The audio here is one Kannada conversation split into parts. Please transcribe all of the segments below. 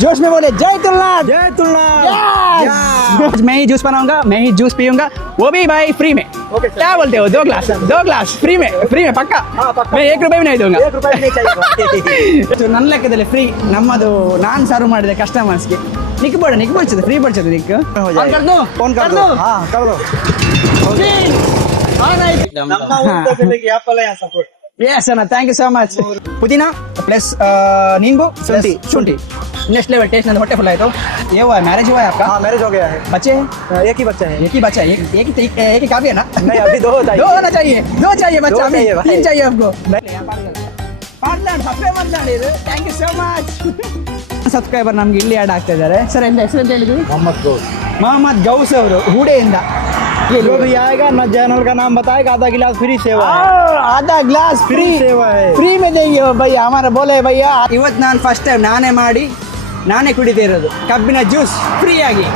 जोश में बोले जय तुलना। जय तुलना। आज मैं ही जूस बनाऊंगा, मैं ही जूस पीऊंगा, वो भी भाई फ्री में। क्या बोलते हो? 2 ग्लास फ्री में पक्का। मैं 1 रुपये भी नहीं दूंगा। 1 रुपये भी नहीं चाहिए। ನನ್ನ ಲೆಕ್ಕದಲ್ಲಿ ಫ್ರೀ ನಮ್ಮದು ನಾನು ಸರ್ವ್ ಮಾಡಿದೆ ಕಸ್ಟಮರ್ಸ್ಗೆ ನಿಕ್ ಬಡ್ಚದೆ ಫ್ರೀ ಬಡ್ಚದೆ ನಿಕ್ फोन कर दो। हाँ कर दो। ನಮ್ಮ ಊಟ ಬೆಲೆಗೆ ಆಪಲ್ ಯಾ ಸಪೋರ್ಟ್। यस अना थैंक यू सो मच। पुदीना प्लस नींबू शुंठी नेक्स्ट लेवल टेस्ट नंद होटे फुल है। तो ये हुआ है मैरिज हुआ है आपका? हाँ मैरिज हो गया है। बच्चे एक ही बच्चा है। एक ही काफी है ना? नहीं अभी 2 चाहिए। 2 होना चाहिए। 2 चाहिए बच्चा, 2 चाहिए भाई। 3 चाहिए आपको। Thank you so much. Subscriber ನಮ್ಗೆ ಇಲ್ಲಿ ಆ್ಯಡ್ ಆಗ್ತಾ ಇದ್ದಾರೆ ಸರ್. ಎಂತ ಹೆಸರು ಅಂತ ಹೇಳಿದ್ವಿ? ಮೊಹಮ್ಮದ್ ಗೌಸ್ ಅವರು ಹೂಡೆಯಿಂದ। जो भी आएगा ना चैनल का नाम बताएगा, आधा गिलास फ्री सेवा है। आधा ग्लास फ्री सेवा है। फ्री में देंगे भैया हमारा बोले भैया। ಇವತ್ತು ನಾನು ಫಸ್ಟ್ ಟೈಮ್ ನಾನೇ ಮಾಡಿ ನಾನೇ ಕುಡಿತಾ ಇರೋದು ಕಬ್ಬಿನ ಜ್ಯೂಸ್ ಫ್ರೀ ಆಗಿ।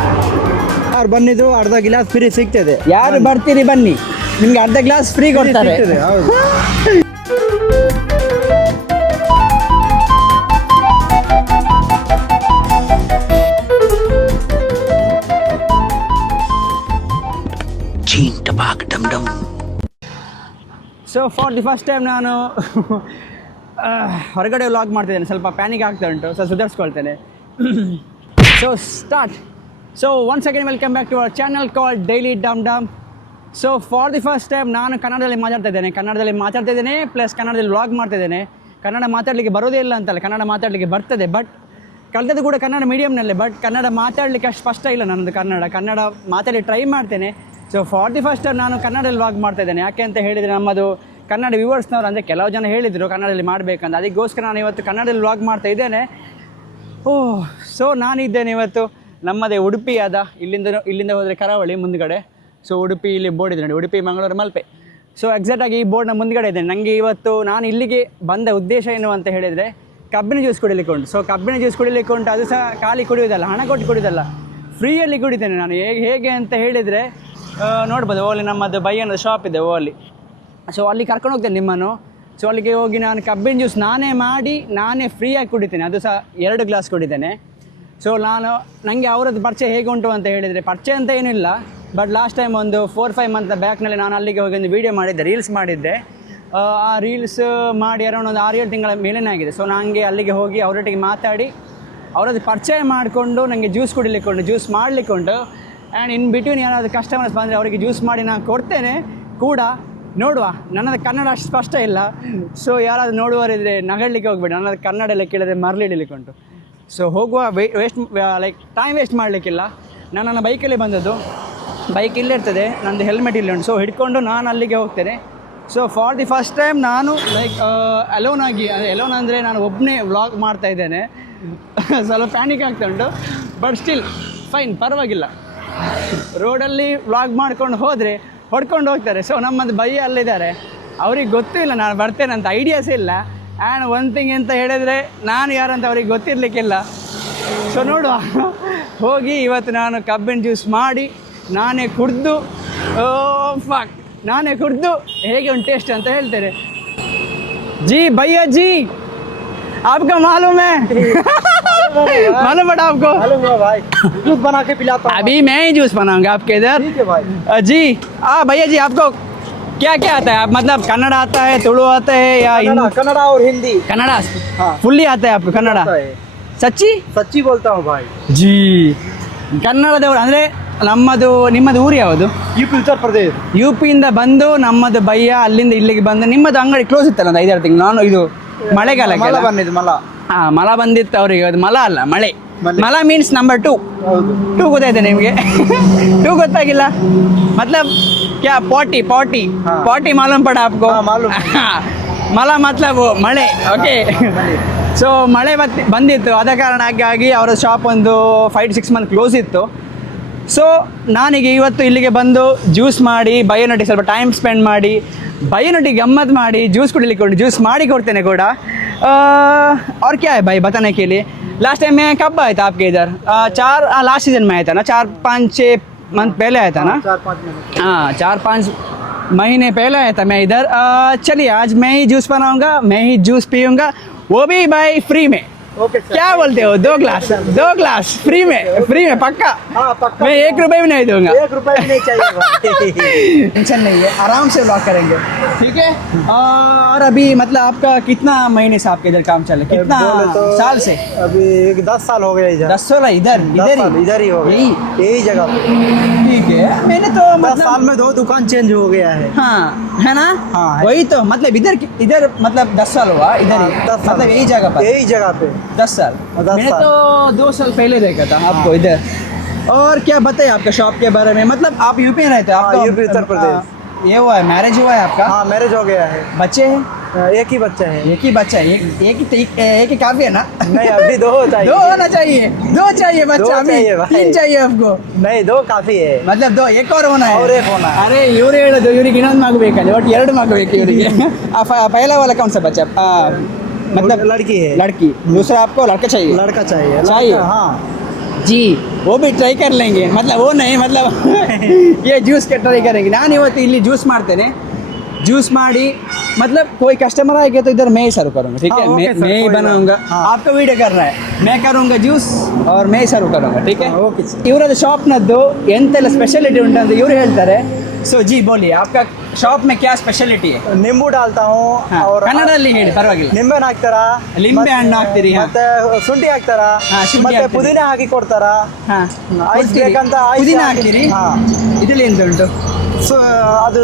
ಯಾರು ಬಂದಿದ್ದು ಅರ್ಧ ಗಿಲಾಸ್ ಫ್ರೀ ಸಿಗ್ತದೆ। ಯಾರು ಬರ್ತೀರಿ ಬನ್ನಿ, ನಿಮ್ಗೆ ಅರ್ಧ ಗ್ಲಾಸ್ ಫ್ರೀ ಕೊಡ್ತಾರೆ। ಹೌದು। So for the first time ನಾನು ಹೊರಗಡೆ ವ್ಲಾಗ್ ಮಾಡ್ತಿದ್ದೇನೆ. ಸ್ವಲ್ಪ ಪ್ಯಾನಿಕ್ ಆಗ್ತಾ ಉಂಟು, ಸೊ ಸುಧಾರಿಸ್ಕೊಳ್ತೇನೆ. So start. So once again welcome back to our channel called daily dum dum. So for the first time ನಾನು ಕನ್ನಡದಲ್ಲಿ ಮಾತಾಡ್ತಾ ಇದ್ದೇನೆ ಪ್ಲಸ್ ಕನ್ನಡದಲ್ಲಿ ವ್ಲಾಗ್ ಮಾಡ್ತಿದ್ದೇನೆ. ಕನ್ನಡ ಮಾತಾಡಲಿಕ್ಕೆ ಬರೋದೇ ಇಲ್ಲ ಅಂತಲ್ಲ, ಕನ್ನಡ ಮಾತಾಡಲಿಕ್ಕೆ ಬರ್ತದೆ. ಬಟ್ ಕಲಿತದ್ದು ಕೂಡ ಕನ್ನಡ ಮೀಡಿಯಮ್ನಲ್ಲೇ. ಬಟ್ ಕನ್ನಡ ಮಾತಾಡಲಿಕ್ಕೆ ಅಷ್ಟು ಸ್ಪಷ್ಟ ಇಲ್ಲ ನನ್ನದು ಕನ್ನಡ ಮಾತಾಡಿ ಟ್ರೈ ಮಾಡ್ತೇನೆ. So for the first time ನಾನು ಕನ್ನಡದಲ್ಲಿ ವ್ಲಾಗ್ ಮಾಡ್ತಾಯಿದ್ದೇನೆ. ಯಾಕೆ ಅಂತ ಹೇಳಿದರೆ ನಮ್ಮದು ಕನ್ನಡ ವ್ಯೂವರ್ಸ್ನವ್ರು ಅಂದರೆ ಕೆಲವು ಜನ ಹೇಳಿದರು ಕನ್ನಡದಲ್ಲಿ ಮಾಡಬೇಕಂತ. ಅದಕ್ಕೋಸ್ಕರ ನಾನು ಇವತ್ತು ಕನ್ನಡದಲ್ಲಿ ವ್ಲಾಗ್ ಮಾಡ್ತಾ ಇದ್ದೇನೆ. ಸೊ ನಾನಿದ್ದೇನೆ ಇವತ್ತು ನಮ್ಮದೇ ಉಡುಪಿ ಅದ. ಇಲ್ಲಿಂದ ಹೋದರೆ ಕರಾವಳಿ ಮುಂದುಗಡೆ. ಸೊ ಉಡುಪಿ ಇಲ್ಲಿ ಬೋರ್ಡ್ ಇದೆ ನೋಡಿ, ಉಡುಪಿ ಮಂಗಳೂರು ಮಲ್ಪೆ. ಸೊ ಎಕ್ಸಾಕ್ಟಾಗಿ ಈ ಬೋರ್ಡ್ನ ಮುಂದುಗಡೆ ಇದ್ದೇನೆ. ನನಗೆ ಇವತ್ತು ನಾನು ಇಲ್ಲಿಗೆ ಬಂದ ಉದ್ದೇಶ ಏನು ಅಂತ ಹೇಳಿದರೆ ಕಬ್ಬಿನ ಜ್ಯೂಸ್ ಕುಡಿಲಿಕ್ಕೆ ಉಂಟು. ಸೊ ಕಬ್ಬಿನ ಜ್ಯೂಸ್ ಕುಡಿಲಿಕ್ಕೆ ಉಂಟು, ಅದು ಸಹ ಖಾಲಿ ಕುಡಿಯೋದಲ್ಲ, ಹಣ ಕೊಟ್ಟು ಕುಡಿಯೋದಲ್ಲ, ಫ್ರೀಯಲ್ಲಿ ಕುಡಿತೇನೆ ನಾನು. ಹೇಗೆ ಅಂತ ಹೇಳಿದರೆ ನೋಡ್ಬೋದು, ಓಲಿ ನಮ್ಮದು ಬೈಯನದು ಶಾಪ್ ಇದೆ ಓಲಿ. ಸೊ ಅಲ್ಲಿ ಕರ್ಕೊಂಡು ಹೋಗ್ತೇನೆ ನಿಮ್ಮನ್ನು. ಸೊ ಅಲ್ಲಿಗೆ ಹೋಗಿ ನಾನು ಕಬ್ಬಿನ ಜ್ಯೂಸ್ ನಾನೇ ಮಾಡಿ ನಾನೇ ಫ್ರೀಯಾಗಿ ಕುಡಿತೇನೆ, ಅದು ಸಹ 2 ಗ್ಲಾಸ್ ಕುಡಿತೇನೆ. ಸೊ ನನಗೆ ಅವರದ್ದು ಪರಿಚಯ ಹೇಗೆ ಉಂಟು ಅಂತ ಹೇಳಿದರೆ, ಪರಿಚಯ ಅಂತ ಏನಿಲ್ಲ, ಬಟ್ ಲಾಸ್ಟ್ ಟೈಮ್ ಒಂದು 4-5 ಮಂತ್ ಬ್ಯಾಕ್ನಲ್ಲಿ ನಾನು ಅಲ್ಲಿಗೆ ಹೋಗಿ ಒಂದು ವೀಡಿಯೋ ಮಾಡಿದ್ದೆ, ರೀಲ್ಸ್ ಮಾಡಿದ್ದೆ. ಆ ರೀಲ್ಸ್ ಮಾಡಿ ಅರೌಂಡ್ ಒಂದು 6-7 ತಿಂಗಳ ಮೇಲೇ ಆಗಿದೆ. ಸೊ ನನಗೆ ಅಲ್ಲಿಗೆ ಹೋಗಿ ಅವರೊಟ್ಟಿಗೆ ಮಾತಾಡಿ ಅವರದ್ದು ಪರಿಚಯ ಮಾಡಿಕೊಂಡು ನನಗೆ ಜ್ಯೂಸ್ ಕುಡಿಲಿಕ್ಕೆ ಉಂಟು, ಜ್ಯೂಸ್ ಮಾಡಲಿಕ್ಕೆ ಉಂಟು. ಆ್ಯಂಡ್ ಇನ್ ಬಿಟ್ವೀನ್ ಯಾರಾದರೂ ಕಸ್ಟಮರ್ಸ್ ಬಂದರೆ ಅವರಿಗೆ ಜ್ಯೂಸ್ ಮಾಡಿ ನಾನು ಕೊಡ್ತೇನೆ ಕೂಡ. ನೋಡುವ, ನನ್ನದು ಕನ್ನಡ ಅಷ್ಟು ಸ್ಪಷ್ಟ ಇಲ್ಲ. ಸೊ ಯಾರಾದರೂ ನೋಡುವವರಿದ್ದರೆ ನಗಡಲಿಕ್ಕೆ ಹೋಗ್ಬೇಡಿ, ನನ್ನದು ಕನ್ನಡ ಎಲ್ಲ ಕೇಳಿದ್ರೆ ಮರಳಿಡಲಿಕ್ಕೆ ಉಂಟು. ಸೊ ಹೋಗುವ ಟೈಮ್ ವೇಸ್ಟ್ ಮಾಡಲಿಕ್ಕಿಲ್ಲ. ನಾನು ನನ್ನ ಬೈಕಲ್ಲಿ ಬಂದದ್ದು, ಬೈಕ್ ಇಲ್ಲೇ ಇರ್ತದೆ, ನಂದು ಹೆಲ್ಮೆಟ್ ಇಲ್ಲಿ ಉಂಟು. ಸೊ ಹಿಡ್ಕೊಂಡು ನಾನು ಅಲ್ಲಿಗೆ ಹೋಗ್ತೇನೆ. So for the first time ನಾನು ಅಲೋನ್ ಅಂದರೆ ನಾನು ಒಬ್ಬನೇ ವ್ಲಾಗ್ ಮಾಡ್ತಾ ಇದ್ದೇನೆ. ಸ್ವಲ್ಪ ಪ್ಯಾನಿಕ್ ಆಗ್ತಾ ಉಂಟು, ಬಟ್ ಸ್ಟಿಲ್ ಫೈನ್, ಪರವಾಗಿಲ್ಲ. ರೋಡಲ್ಲಿ ವ್ಲಾಗ್ ಮಾಡ್ಕೊಂಡು ಹೋದರೆ ಹೊಡ್ಕೊಂಡು ಹೋಗ್ತಾರೆ. ಸೊ ನಮ್ಮದು ಬೈಯ ಅಲ್ಲಿದ್ದಾರೆ, ಅವ್ರಿಗೆ ಗೊತ್ತಿಲ್ಲ ನಾನು ಬರ್ತೇನೆ ಅಂತ, ಐಡಿಯಾಸ್ ಇಲ್ಲ. ಆ್ಯಂಡ್ ಒನ್ ಥಿಂಗ್ ಅಂತ ಹೇಳಿದರೆ ನಾನು ಯಾರಂತ ಅವ್ರಿಗೆ ಗೊತ್ತಿರಲಿಕ್ಕಿಲ್ಲ. ಸೊ ನೋಡುವ, ಹೋಗಿ ಇವತ್ತು ನಾನು ಕಬ್ಬಿನ ಜ್ಯೂಸ್ ಮಾಡಿ ನಾನೇ ಕುಡಿದು ಹೇಗೆ ಒಂದು ಟೇಸ್ಟ್ ಅಂತ ಹೇಳ್ತೇನೆ. ಜಿ ಭೈया जी आपका मालूम है? मालूम बड़ा आपको? मालूम है भाई, जूस बना के पिलाता हूं। अभी मैं ही जूस बनाऊंगा आपके इधर। ठीक है भाई। जी भैया जी, आपको क्या क्या आता है? आप मतलब कन्नड़ आता है, तुलु आता है या कन्नड़ा और हिंदी? कन्नड़ा हाँ। फुल्ली आता है आपको कन्नड़ा? सच्ची बोलता हूँ भाई जी। ಕನ್ನಡದವರು ಅಂದರೆ ನಿಮ್ಮದು ಊರು ಯಾವುದು? ಯುಪಿ, ಉತ್ತರ ಪ್ರದೇಶ. ಯುಪಿಯಿಂದ ಬಂದು ನಮ್ಮದು ಬಯ್ಯ ಅಲ್ಲಿಂದ ಇಲ್ಲಿಗೆ ಬಂದು, ನಿಮ್ಮದು ಅಂಗಡಿ ಕ್ಲೋಸ್ ಇತ್ತಲ್ಲ ಒಂದು 5-6 ತಿಂಗಳು. ನಾನು ಇದು ಮಳೆಗಾಲಕ್ಕೆ ಮಲ ಬಂದಿತ್ತು ಅವರಿಗೆ. ಅದು ಮಲ ಅಲ್ಲ, ಮಳೆ. ಮಲ ಮೀನ್ಸ್ ನಂಬರ್ 2. 2 ಗೊತ್ತಾಯ್ತು ನಿಮಗೆ? 2 ಗೊತ್ತಾಗಿಲ್ಲ? मतलब क्या पॉटी मालूम पड़ा आपको? मालूम। ಮಲ मतलब ಮಳೆ. ಓಕೆ. ಸೊ ಮಳೆ ಬಂದಿತ್ತು, ಆದ ಕಾರಣಕ್ಕಾಗಿ ಅವರ ಶಾಪ್ ಒಂದು 5-6 ಮಂತ್ ಕ್ಲೋಸ್ ಇತ್ತು. ಸೊ ನಾನೀಗ ಇವತ್ತು ಇಲ್ಲಿಗೆ ಬಂದು ಜ್ಯೂಸ್ ಮಾಡಿ ಬೈಯನೊಟ್ಟಿಗೆ ಸ್ವಲ್ಪ ಟೈಮ್ ಸ್ಪೆಂಡ್ ಮಾಡಿ ಬೈಯನೊಟ್ಟಿಗೆ ಗಮ್ಮತ್ ಮಾಡಿ ಜ್ಯೂಸ್ ಕುಡಿಲಿಕ್ಕೆ ಜ್ಯೂಸ್ ಮಾಡಿ ಕೊಡ್ತೇನೆ ಕೂಡ. और क्या है भाई बताने के लिए? लास्ट टाइम मैं कब आया था आपके इधर? लास्ट सीजन में आया था ना, 4-5-6 मंथ पहले आया था ना? 4-5 महीने। हाँ, 4-5 महीने पहले आया था मैं इधर. चलिए आज मैं ही जूस बनाऊंगा, मैं ही जूस पीऊँगा, वो भी भाई फ्री में. Okay sir. क्या बोलते हो, 2 ग्लास फ्री में पक्का। हाँ पक्का। मैं 1 रुपए भी नहीं दूंगा। 1 रुपए भी नहीं चाहिए भाई। टेंशन नहीं है, आराम से ब्लॉग करेंगे, ठीक है। और अभी मतलब आपका कितना महीने से आपके इधर काम चल रहा है, कितना बोले तो साल से? अभी 10 साल हो गया इधर। 10 साल इधर 10 साल इधर ही हो गया, यही जगह पे। ठीक है। मैंने तो 10 मतलब साल में 2 दुकान चेंज हो गया है। हाँ है ना, हाँ, है। वही तो मतलब इधर मतलब 10 साल हुआ इधर ही, 10 साल मतलब यही जगह पर यही जगह पे 10 साल। 10 मैंने साल। तो 2 साल पहले देखा था आपको इधर। और क्या बताइए आपका शॉप के बारे में, मतलब आप यूपी में रहते हो? हाँ, आपका यूपी उत्तर प्रदेश। ये हुआ है, मैरिज हुआ है आपका? हाँ मैरिज हो गया है, बच्चे हैं? एक ही बच्चा है। एक ही बच्चा है, एक ही काफी है ना? नहीं अभी 2 चाहिए। 2 होना चाहिए, 2 चाहिए बच्चा, 2 अभी चाहिए भाई। 3 चाहिए आपको, नहीं 2 काफी है। मतलब 2 एक और होना है। और एक होना है। अरे ಇವ್ರು ಹೇಳೋದು ಇವ್ರಿಗೆ ಇನ್ನೊಂದು ಮಗಬೇಕಂದ್ರೆ ಒಟ್ಟು 2 ಮಗಬೇಕು ಇವರಿಗೆ। पहला वाला कौन सा बच्चा? मतलब लड़की है। लड़की, दूसरा आपको लड़का चाहिए? लड़का चाहिए। चाहिए। लड़का, हाँ जी वो भी ट्राई कर लेंगे, मतलब वो नहीं मतलब ये ಜ್ಯೂಸ್ के ट्राई करेंगे। ನಾನು ಇವತ್ತು ಇಲ್ಲಿ ಜ್ಯೂಸ್ ಮಾಡ್ತೇನೆ, ಜ್ಯೂಸ್ ಮಾಡಿ मतलब कोई कस्टमर आएगा तो इधर मैं ही सर्व करूँगा, ठीक है। हाँ, ओके सर, मैं ही कोई बनाऊंगा, बात- हाँ। आपका वीडियो कर रहा है, मैं करूँगा ಜ್ಯೂಸ್ और मैं ही सर्व करूँगा, ठीक है। हाँ, ओके सर। ಇವರದ್ದು ಶಾಪ್ನದ್ದು ಎಂತೆಲ್ಲ ಸ್ಪೆಷಾಲಿಟಿ ಉಂಟಂತ ಇವರು ಹೇಳ್ತಾರೆ। ಸೊ ಜಿ ಬೋಲಿ आपका शॉप में क्या स्पेशलिटी है? नींबू डालता हूँ और ಕನ್ನಡದಲ್ಲಿ ಹೇಳಿ ಪರವಾಗಿಲ್ಲ। ನಿಂಬೆಹಣ್ಣು ಹಾಕ್ತಾರ, ಲಿಂಬೆ ಹಣ್ಣು ಹಾಕ್ತೀರಿ, ಹಾ. ಮತ್ತೆ ಶುಂಠಿ ಹಾಕ್ತಾರ, ಹಾ, ಶುಂಠಿ ಮತ್ತೆ ಹಾಕ್ತೀರಿ. ಪುದೀನ ಹಾಕಿ ಕೊಡ್ತಾರ. ಹಾ ಐಸ್ ಬೇಕಂತ ಐಸ್ ಪುದೀನ ಹಾಕಿ- ಹಾಕ್ತೀರಿ? ಹಾ. ಇದರಲ್ಲಿ ಎಂತ ಉಂಟು? ಅದು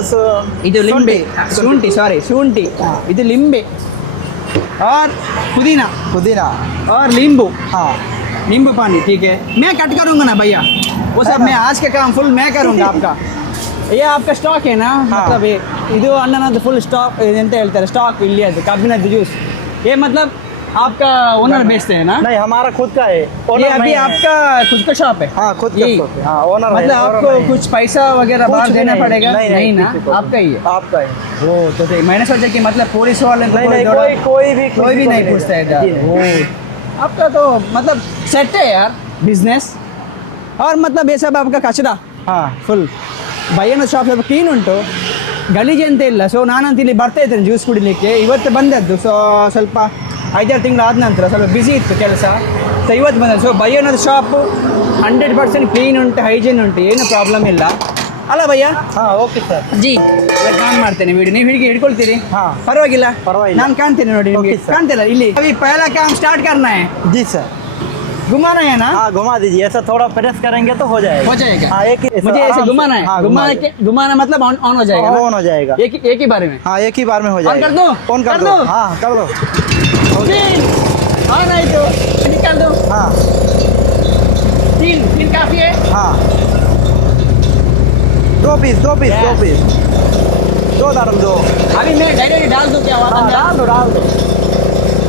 ಇದು ಲಿಂಬೆ, ಶುಂಠಿ ಸಾರಿ ಶುಂಠಿ, ಇದು ಲಿಂಬೆ और पुदीना पुदीना और नींबू, हाँ नींबू पानी, ठीक है। मैं कट करूँगा ना भैया, वो सब मैं आज का काम फुल मैं करूँगा आपका। ये आपका स्टॉक है ना, मतलब ये ಇದು ಅನ್ನನದು ಫುಲ್ ಸ್ಟಾಕ್ ಎಂತ ಹೇಳ್ತಾರೆ, ಸ್ಟಾಕ್ ಇಲ್ಲಿ ಅದು ಕಬ್ಬಿನದ್ದು ಜ್ಯೂಸ್। ये मतलब आपका ओनर बेचते हैं ना? नहीं हमारा खुद का है। ये ओनर अभी नहीं है। आपका खुद का शॉप है? हाँ खुद का यही? शॉप है। हाँ ओनर है, मतलब ओनर आपको नहीं है। कुछ पैसा वगैरह कुछ बाहर भी देना नहीं, पड़ेगा? नहीं, ना, किसी को आपका ही है। आपका है। वो तो सही, मैंने सोचा कि मतलब पुलिस वाले तो नहीं नहीं थोड़ा- कोई भी कोई भी किसी को नहीं पूछता है जी इधर। नहीं। वो आपका तो मतलब सेट है यार बिजनेस। और मतलब ये सब आपका कचरा हाँ ಫುಲ್ ಭಯ್ಯನ ಶಾಪ್ ಸ್ವಲ್ಪ ಕ್ಲೀನ್ ಉಂಟು, ಗಲೀಜು ಅಂತ ಇಲ್ಲ. ಸೊ ನಾನಂತ ಇಲ್ಲಿ ಬರ್ತಾ ಇದ್ದೇನೆ ಜ್ಯೂಸ್ ಕುಡಿಲಿಕ್ಕೆ, ಇವತ್ತು ಬಂದದ್ದು. ಸೊ ಸ್ವಲ್ಪ 5-6 ತಿಂಗಳು ಆದ ನಂತರ ಸ್ವಲ್ಪ ಬ್ಯುಸಿ ಇತ್ತು ಕೆಲಸ, ಸೊ ಇವತ್ತು ಬಂದದ್ದು. ಸೊ ಭಯ್ಯನದ ಶಾಪು 100% ಕ್ಲೀನ್ ಉಂಟು, ಹೈಜೀನ್ ಉಂಟು, ಏನು ಪ್ರಾಬ್ಲಮ್ ಇಲ್ಲ ಅಲ್ಲ ಭಯ್ಯ? हाँ ओके सर। ಜಿ ಇವತ್ತು ನಾನು ಮಾಡ್ತೇನೆ ವಿಡಿಯೋ, ನೀವು ಹಿಡ್ಕೊಳ್ತೀರಿ? ಹಾ. ಪರವಾಗಿಲ್ಲ, ಪರವಾಗಿಲ್ಲ. ನಾನು ಕಾಣ್ತೇನೆ ನೋಡಿ ನಿಮಗೆ, Okay, sir. ಕಾಣ್ತಿಲ್ಲ ಇಲ್ಲಿ? अभी पहला काम स्टार्ट करना है, जी सर। घुमाना है ना? हाँ घुमा दीजिए, ऐसा थोड़ा प्रेस करेंगे तो हो जाएगा। हो जाएगा। हाँ एक ही मुझे ऐसे आराम से- घुमाना है, हाँ, घुमाना मतलब ऑन हो जाएगा ना? ऑन हो जाएगा। एक ही बारे में हाँ एक ही बार में हो जाएगा। कर दो? ऑन कर कर दो। दो? हाँ कर दो। तीन ऑन है तो निकाल दो। हाँ 3 काफी है। हाँ 2 पीस Yes. 2 डालो 2। अभी मैं डायरेक्ट डाल दूं क्या? हाँ डाल दो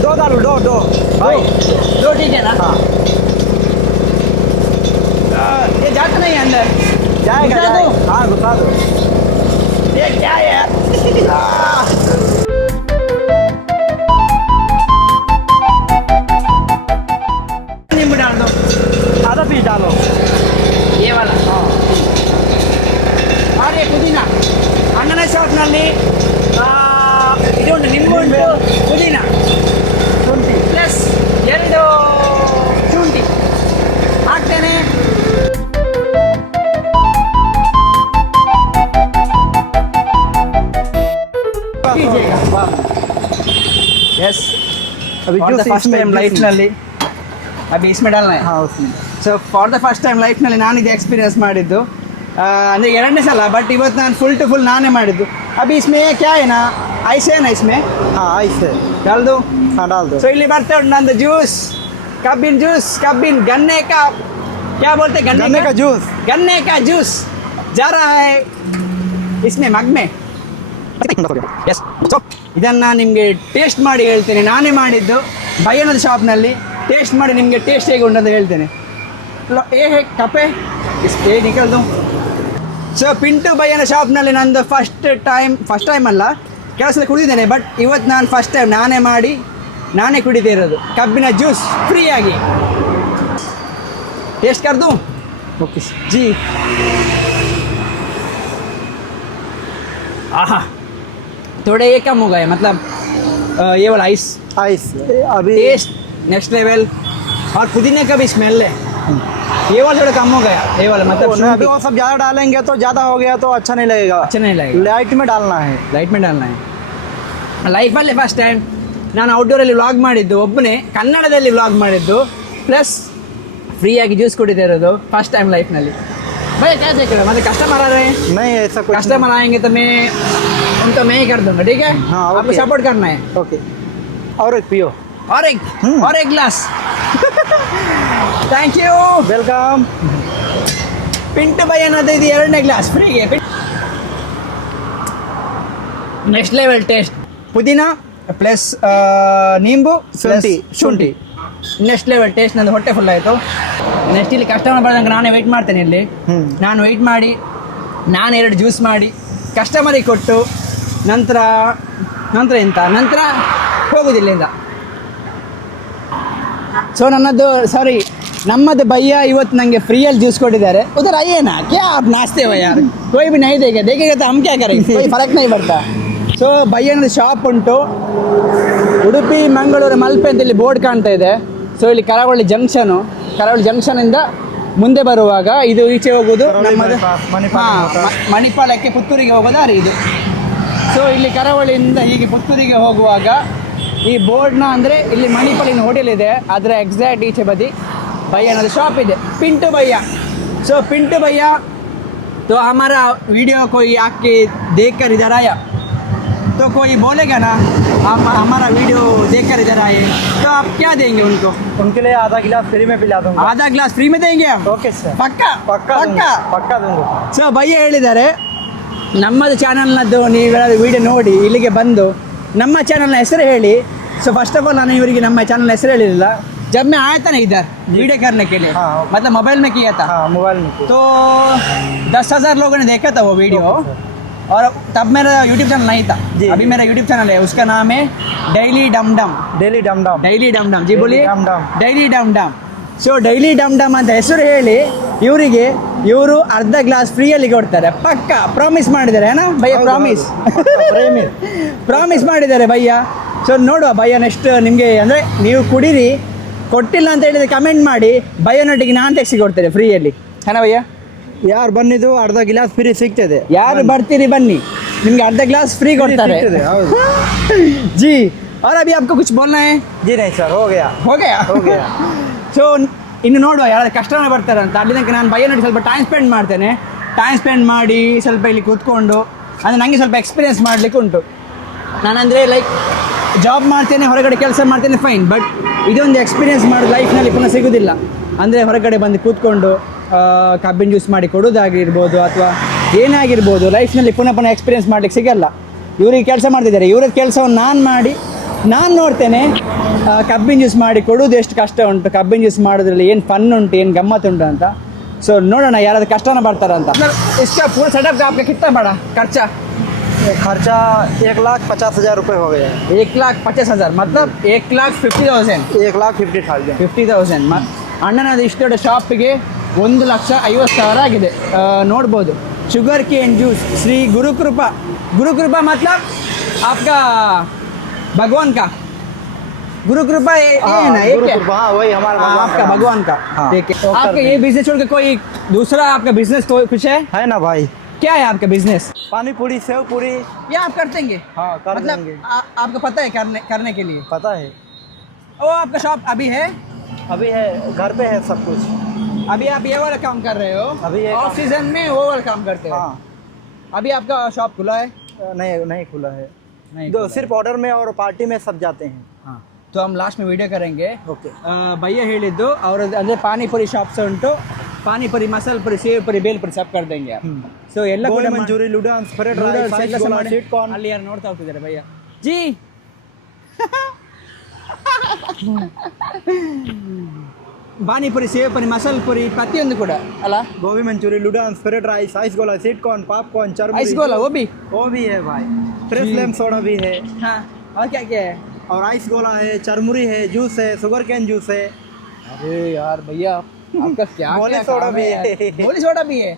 2 डालो 2 भाई। दो ठीक है ना? हाँ ये जाता नहीं है अंदर, जाएगा घुसा दो। जाएगा। हाँ घुसा दो। ये क्या है यार? नींबू डाल दो, आधा पीस डालो। ये वाला। हाँ और ये पुदीना ಅಣ್ಣನ ಶಾಪ್ನಲ್ಲಿ ಇದೊಂದು ನಿಂಬು ಉಂಟು, ಪುದೀನ ಶುಂಠಿ ಪ್ಲಸ್ 2 ಶುಂಠಿ ಹಾಕ್ತೇನೆ. यस अभी for the juice first time life ನಲ್ಲಿ अभी इसमें डालना है। हाँ उसमें so for the first time ಲೈಫ್ನಲ್ಲಿ ನಾನು ಇದು ಎಕ್ಸ್ಪೀರಿಯನ್ಸ್ ಮಾಡಿದ್ದು, ಅಂದರೆ 2ನೇ ಸಲ, ಬಟ್ ಇವತ್ತು ನಾನು ಫುಲ್ ಟು ಫುಲ್ ನಾನೇ ಮಾಡಿದ್ದು. ಅಭಿ ಇಸ್ಮೆ ಕ್ಯಾ है ना ಐಸ್ है ना इसमें हाँ ऐसे डाल दो। हाँ डाल दो। ಸೊ ಇಲ್ಲಿ ಬರ್ತಾ ಉಂಟು ನಂದು ಜ್ಯೂಸ್, ಕಬ್ಬಿನ ಜ್ಯೂಸ್, ಕಬ್ಬಿನ ಗन्ने का क्या बोलते हैं, गन्ने का जूस। गन्ने का जूस जा रहा है इसमें मग में। ಎಸ್ ಸೊ ಇದನ್ನು ನಿಮಗೆ ಟೇಸ್ಟ್ ಮಾಡಿ ಹೇಳ್ತೇನೆ, ನಾನೇ ಮಾಡಿದ್ದು ಭಯ್ಯನದ ಶಾಪ್ನಲ್ಲಿ. ಟೇಸ್ಟ್ ಮಾಡಿ ನಿಮಗೆ ಟೇಸ್ಟ್ ಹೇಗೆ ಉಂಟು ಅಂತ ಹೇಳ್ತೇನೆ. ಏ ಹೇ ಕಪೆ ಏ ನಿಕಲ್ದು. ಸೊ ಪಿಂಟು ಭಯ್ಯನ ಶಾಪ್ನಲ್ಲಿ ನಂದು ಫಸ್ಟ್ ಟೈಮ್ ಅಲ್ಲ, ಕೆಲಸದಲ್ಲಿ ಕುಡಿದಿದ್ದೇನೆ, ಬಟ್ ಇವತ್ತು ನಾನು ಫಸ್ಟ್ ಟೈಮ್ ನಾನೇ ಮಾಡಿ ನಾನೇ ಕುಡಿದೇ ಇರೋದು ಕಬ್ಬಿನ ಜ್ಯೂಸ್ ಫ್ರೀಯಾಗಿ. ಟೇಸ್ಟ್ कर दूं? ओके जी आहा थोड़े ये कम हो गए, मतलब ये वाला आइस आइस अभी टेस्ट नेक्स्ट लेवल। और पुदीने का भी स्मेल है, ये वाला थोड़ा कम हो गया, ये वाला मतलब अभी वो सब ज़्यादा डालेंगे तो ज़्यादा हो गया तो अच्छा नहीं लगेगा। अच्छा नहीं लगेगा, लाइट में डालना है। ಲೈಟ್ ಮೇಲೆ ಡಾಲ್ನ ಲೈಫಲ್ಲಿ ಫಸ್ಟ್ ಟೈಮ್ ನಾನು ಔಟ್ಡೋರಲ್ಲಿ ವ್ಲಾಗ್ ಮಾಡಿದ್ದು, ಒಬ್ಬನೇ ಕನ್ನಡದಲ್ಲಿ ವ್ಲಾಗ್ ಮಾಡಿದ್ದು, ಪ್ಲಸ್ ಫ್ರೀಯಾಗಿ ಜ್ಯೂಸ್ ಕುಡಿತಾ ಇರೋದು ಫಸ್ಟ್ ಟೈಮ್ ಲೈಫ್ನಲ್ಲಿ। भैया क्या देख रहे हो, मतलब कस्टमर आ रहे हैं, नहीं ऐसा कुछ कस्टमर आएंगे तो मैं उनको मैं ही कर दूंगा, ठीक है? हाँ, आपको ओके। सपोर्ट करना है। ओके, और एक पियो। और एक ग्लास। Thank you, welcome. ಪಿಂಟು ಬೈ ಅನ್ನೋದು ಇದು 2ನೇ ಗ್ಲಾಸ್ ಫ್ರೀಗೆ। ನೆಕ್ಸ್ಟ್ ಲೆವೆಲ್ ಟೇಸ್ಟ್, ಪುದೀನ ಪ್ಲಸ್ ನಿಂಬು ಶುಂಠಿ ನೆಕ್ಸ್ಟ್ ಲೆವೆಲ್ ಟೇಸ್ಟ್. ನಂದು ಹೊಟ್ಟೆ ಫುಲ್ ಆಯಿತು. ನೆಕ್ಸ್ಟ್ ಇಲ್ಲಿ ಕಸ್ಟಮರ್ ಬಂದಾಗ ನಾನೇ ವೆಯ್ಟ್ ಮಾಡ್ತೇನೆ ಇಲ್ಲಿ. ನಾನು ವೆಯ್ಟ್ ಮಾಡಿ ನಾನು 2 ಜ್ಯೂಸ್ ಮಾಡಿ ಕಸ್ಟಮರಿಗೆ ಕೊಟ್ಟು ನಂತರ ಹೋಗೋದಿಲ್ಲಿಂದ. ಸೊ ನಮ್ಮದು ಭಯ್ಯ ಇವತ್ತು ನನಗೆ ಫ್ರೀಯಲ್ಲಿ ಜ್ಯೂಸ್ ಕೊಟ್ಟಿದ್ದಾರೆ. ಉಧರ್ ಆಯೇನಾ ಕ್ಯಾ ಆಪ್ ನಾಚ್ತೆ हो यार, कोई भी नहीं देखेगा तो हम क्या करेंगे, कोई फर्क नहीं पड़ता। ಸೊ ಭಯ್ಯನದು ಶಾಪ್ ಉಂಟು, ಉಡುಪಿ ಮಂಗಳೂರು ಮಲ್ಪೆ ಅಂತ ಇಲ್ಲಿ ಬೋರ್ಡ್ ಕಾಣ್ತಾ ಇದೆ. ಸೊ ಇಲ್ಲಿ ಕರಾವಳಿ ಜಂಕ್ಷನಿಂದ ಮುಂದೆ ಬರುವಾಗ ಇದು ಈಚೆ ಹೋಗೋದು ನಮ್ಮದು ಮಣಿಪಾಲಕ್ಕೆ ಪುತ್ತೂರಿಗೆ ಹೋಗೋ ದಾರಿ ಇದು. ಸೊ ಇಲ್ಲಿ ಕರಾವಳಿಯಿಂದ ಹೀಗೆ ಪುತ್ತೂರಿಗೆ ಹೋಗುವಾಗ ಈ ಬೋರ್ಡ್ನ ಅಂದರೆ ಇಲ್ಲಿ ಮಣಿಪಾಲಿನ ಹೋಟೆಲ್ ಇದೆ, ಅದರ ಎಕ್ಸಾಕ್ಟ್ ಈಚೆ ಬದಿ भैया ಅನ್ನೋದು ಶಾಪ್ ಇದೆ, पिंटू भैया। सो पिंटू भैया तो हमारा वीडियो कोई आके देख कर इधर आया तो कोई बोलेगा ना आप हमारा वीडियो देख कर इधर आए तो आप क्या देंगे उनको? उनके लिए आधा गिलास फ्री में पिला दूंगा। आधा ग्लास फ्री में देंगे आप? ओके सर, पक्का पक्का दूंगा। ಸೊ ಭಯ್ಯ ಹೇಳಿದ್ದಾರೆ ನಮ್ಮದು ಚಾನಲ್ನದ್ದು ನೀವೇನಾದ್ರು ವಿಡಿಯೋ ನೋಡಿ ಇಲ್ಲಿಗೆ ಬಂದು ನಮ್ಮ ಚಾನಲ್ನ ಹೆಸರು ಹೇಳಿ. ಸೊ ಫಸ್ಟ್ ಆಫ್ ಆಲ್ ನಾನು ಇವರಿಗೆ ನಮ್ಮ ಚಾನಲ್ನ ಹೆಸರು ಹೇಳಿರಲಿಲ್ಲ. जब मैं आया था ना इधर वीडियो करने के लिए, हाँ, मतलब मोबाइल में किया था। हाँ, मोबाइल में किया। तो 10,000 लोगों ने देखा था वो वीडियो, और तब मेरा यूट्यूब चैनल नहीं था। अभी मेरा यूट्यूब चैनल है, उसका नाम है डेली डम डम। जी बोलिए, डेली डम डम। ಸೊ ಡೈಲಿ ಡಮ್ ಡಮ್ ಅಂತ ಹೆಸರು ಹೇಳಿ ಇವರಿಗೆ ಇವರು ಅರ್ಧ ಗ್ಲಾಸ್ ಫ್ರೀಯಲ್ಲಿ ಕೊಡ್ತಾರೆ. ಪಕ್ಕ ಪ್ರಾಮಿಸ್ ಮಾಡಿದ್ದಾರೆ ಏನೋ ಭಯ್ಯ, ಪ್ರಾಮಿಸ್ ಮಾಡಿದ್ದಾರೆ ಭಯ್ಯ. ಸೊ ನೋಡುವ ಭಯ್ಯ ನೆಕ್ಸ್ಟ್ ನಿಮಗೆ ಅಂದರೆ ನೀವು ಕುಡೀರಿ, ಕೊಟ್ಟಿಲ್ಲ ಅಂತ ಹೇಳಿದ್ರೆ ಕಮೆಂಟ್ ಮಾಡಿ, ಭಯ್ಯನೊಟ್ಟಿಗೆ ನಾನು ತೆಗೆಸಿಕೊಡ್ತೇನೆ ಫ್ರೀಯಲ್ಲಿ, ಏನ ಭಯ್ಯ? ಯಾರು ಬಂದಿದ್ದು ಅರ್ಧ ಗಿಲಾಸ್ ಫ್ರೀ ಸಿಗ್ತದೆ, ಯಾರು ಬರ್ತೀರಿ ಬನ್ನಿ, ನಿಮ್ಗೆ ಅರ್ಧ ಗ್ಲಾಸ್ ಫ್ರೀ ಕೊಡ್ತಾರೆ। जी, और अभी आपको कुछ बोलना है? जी नहीं सर, हो गया। ಸೊ ಇನ್ನು ನೋಡುವ ಯಾರಾದ್ರೂ ಕಸ್ಟಮರ್ ಬರ್ತಾರೆ ಅಂತ. ಅಲ್ಲಿ ತನಕ ನಾನು ಭಯ್ಯನೊಟ್ಟಿಗೆ ಸ್ವಲ್ಪ ಟೈಮ್ ಸ್ಪೆಂಡ್ ಮಾಡಿ ಸ್ವಲ್ಪ ಇಲ್ಲಿ ಕೂತ್ಕೊಂಡು, ಅಂದರೆ ನನಗೆ ಸ್ವಲ್ಪ ಎಕ್ಸ್ಪೀರಿಯೆನ್ಸ್ ಮಾಡಲಿಕ್ಕೆ ಉಂಟು. ನಾನಂದರೆ ಲೈಕ್ ಜಾಬ್ ಮಾಡ್ತೇನೆ, ಹೊರಗಡೆ ಕೆಲಸ ಮಾಡ್ತೇನೆ, ಫೈನ್, ಬಟ್ ಇದೊಂದು ಎಕ್ಸ್ಪೀರಿಯೆನ್ಸ್ ಮಾಡೋದು ಲೈಫ್ನಲ್ಲಿ ಪುನಃ ಸಿಗೋದಿಲ್ಲ. ಅಂದರೆ ಹೊರಗಡೆ ಬಂದು ಕೂತ್ಕೊಂಡು ಕಬ್ಬಿನ ಜ್ಯೂಸ್ ಮಾಡಿ ಕೊಡೋದಾಗಿರ್ಬೋದು ಅಥವಾ ಏನೇ ಆಗಿರ್ಬೋದು, ಲೈಫ್ನಲ್ಲಿ ಪುನಃ ಎಕ್ಸ್ಪೀರಿಯೆನ್ಸ್ ಮಾಡಲಿಕ್ಕೆ ಸಿಗಲ್ಲ. ಇವರಿಗೆ ಕೆಲಸ ಮಾಡ್ತಿದ್ದಾರೆ, ಇವರ ಕೆಲಸವನ್ನು ನಾನು ನೋಡ್ತೇನೆ. ಕಬ್ಬಿನ ಜ್ಯೂಸ್ ಮಾಡಿ ಕೊಡೋದು ಎಷ್ಟು ಕಷ್ಟ ಉಂಟು, ಕಬ್ಬಿನ ಜ್ಯೂಸ್ ಮಾಡೋದ್ರಲ್ಲಿ ಏನು ಫನ್ ಉಂಟು, ಏನು ಗಮ್ಮತ್ತು ಉಂಟು ಅಂತ. ಸೊ ನೋಡೋಣ ಯಾರಾದ್ರೂ ಕಸ್ಟಮರ್ ಬರ್ತಾರಂತ. इसका पूरा सेटअप का आपका कितना पड़ा खर्चा? 1,50,000 रुपये हो गया। 1,50,000 मतलब 1,50,000 50,000 ಅಣ್ಣನದು ಇಷ್ಟು ದೊಡ್ಡ ಶಾಪಿಗೆ 1,50,000 ಆಗಿದೆ. ನೋಡ್ಬೋದು. Sugar cane juice Shri Gurukripa मतलब आपका भगवान का गुरुकृपा है ना, ये क्या? हाँ, वही हमारा आपका भगवान का। ठीक है, आपका ये बिजनेस छोड़ के कोई दूसरा आपका बिजनेस कुछ है ना भाई? क्या है आपका बिजनेस? पानी पूरी, सेव पूरी। ये आप कर देंगे? हाँ, कर मतलब देंगे। आपको पता है करने के लिए? पता है। वो आपका शॉप अभी है है, घर पे है सब कुछ। अभी आप ये वाला काम कर रहे हो, अभी ऑफ सीजन में वो वाला काम करते हो? हाँ। अभी आपका शॉप खुला है? नहीं खुला है, खुला सिर्फ ऑर्डर में और पार्टी में सब जाते हैं। हाँ, तो हम लास्ट में वीडियो करेंगे. ओके. भैया ಹೇಳಿದ್ದು ಅವರು ಅಂದರೆ ಪಾನಿಪುರಿ ಶಾಪ್ಸ್ ಉಂಟು, ಪಾನಿಪುರಿ, ಮಸಾಲ ಪುರಿ, ಸೇವ್ ಪುರಿ, ಬೇಲ್ ಪುರಿ ಸಬ್ ಕರ್ ದೇಂಗೆ. ಸೊ ಎಲ್ಲ ಕೂಡ ಮಂಚೂರಿ, ಲೂಡನ್ಸ್, ಫ್ರೈಡ್ ರೈಸ್, ಸ್ವೀಟ್ ಕಾರ್ನ್. ಅಲ್ಲಿ ಯಾರು ನೋಡ್ತಾ ಹೋಗ್ತಿದ್ದಾರೆ ಭಯ್ಯ ಜಿ. ಪಾನಿಪುರಿ, ಸೇವ್ ಪುರಿ, ಮಸಾಲ ಪುರಿ ಪ್ರತಿಯೊಂದು ಕೂಡ ಅಲ್ಲ. ಗೋಬಿ ಮಂಚೂರಿ, ಲೂಡನ್ಸ್, fried rice, ice gola, sweet corn, popcorn, charmuri, ice gola वो भी है भाई। फ्रेश लेमन सोडा भी है। हाँ, और क्या क्या है? और आइस गोला है, चरमुरी है, जूस है, शुगर कैन जूस है। अरे यार भैया आपका क्या गोली सोडा भी है। गोली सोडा भी है